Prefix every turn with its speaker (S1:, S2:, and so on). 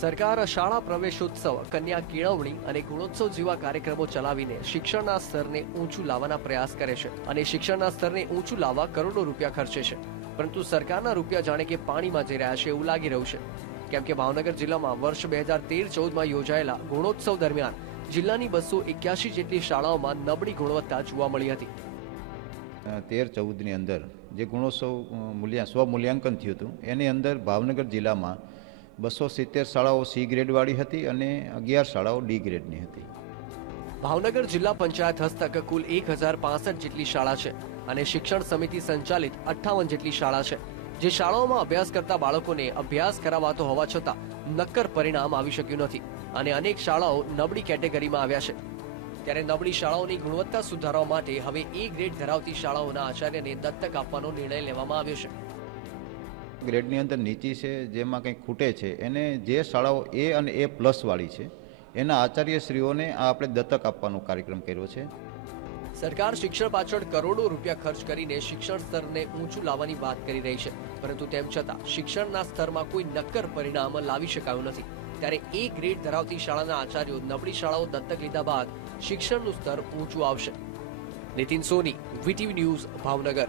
S1: સરકાર શાળા પ્રવેશોત્સવ, કન્યા કેળવણી અને ગુણોત્સવ જેવા કાર્યક્રમો ચલાવીને શિક્ષણના સ્તરને ઊંચું લાવવાના પ્રયાસ કરે છે અને શિક્ષણના સ્તરને ઊંચું લાવવા કરોડો રૂપિયા ખર્ચે છે. પરંતુ સરકારના રૂપિયા જાણે કે પાણીમાં જઈ રહ્યા છે એવું લાગી રહ્યું છે. કેમ કે ભાવનગર જિલ્લામાં વર્ષ બે હજાર તેર ચૌદમાં યોજાયેલા ગુણોત્સવ દરમિયાન જિલ્લાની બસો એક્યાસી જેટલી શાળાઓમાં નબળી ગુણવત્તા જોવા મળી હતી.
S2: તેર ચૌદની અંદર જે ગુણોત્સવ મૂલ્યા, સ્વ મૂલ્યાંકન થયું હતું, એની અંદર ભાવનગર જિલ્લામાં બસો સિત્તેર શાળાઓ સી ગ્રેડવાળી હતી અને અગિયાર શાળાઓ ડી ગ્રેડની હતી.
S1: ભાવનગર જિલ્લા પંચાયત હસ્તક કુલ એક હજાર પાસઠ જેટલી શાળા છે અને શિક્ષણ સમિતિ સંચાલિત અઠ્ઠાવન જેટલી શાળા છે. જે શાળાઓમાં અભ્યાસ કરતા બાળકોને અભ્યાસ કરાવાતો હોવા છતાં નક્કર પરિણામ આવી શક્યું નથી અને અનેક શાળાઓ નબળી કેટેગરીમાં આવ્યા છે. ત્યારે નબળી શાળાઓની ગુણવત્તા સુધારવા માટે હવે એ ગ્રેડ ધરાવતી શાળાઓના આચાર્યને દત્તક આપવાનો નિર્ણય લેવામાં આવ્યો છે.
S2: ગ્રેડની અંદર નીચી છે, જેમાં કંઈ ખૂટે છે, એને જે શાળાઓ એ અને એ પ્લસવાળી છે, એના આચાર્યશ્રીઓને આ આપણે દત્તક આપવાનો કાર્યક્રમ કર્યો છે.
S1: સરકાર શિક્ષણ પાછળ કરોડો રૂપિયા ખર્ચ કરીને શિક્ષણ સ્તરને ઊંચું લાવવાની વાત કરી રહી છે. પરંતુ તેમ છતાં શિક્ષણના સ્તરમાં કોઈ નક્કર પરિણામ લાવી શકાયું નથી. ત્યારે એ ગ્રેડ ધરાવતી શાળાના આચાર્યો નબળી શાળાઓ દત્તક લીધા બાદ શિક્ષણનું સ્તર ઊંચું આવશે. Nitin Soni VTV news Bhavnagar.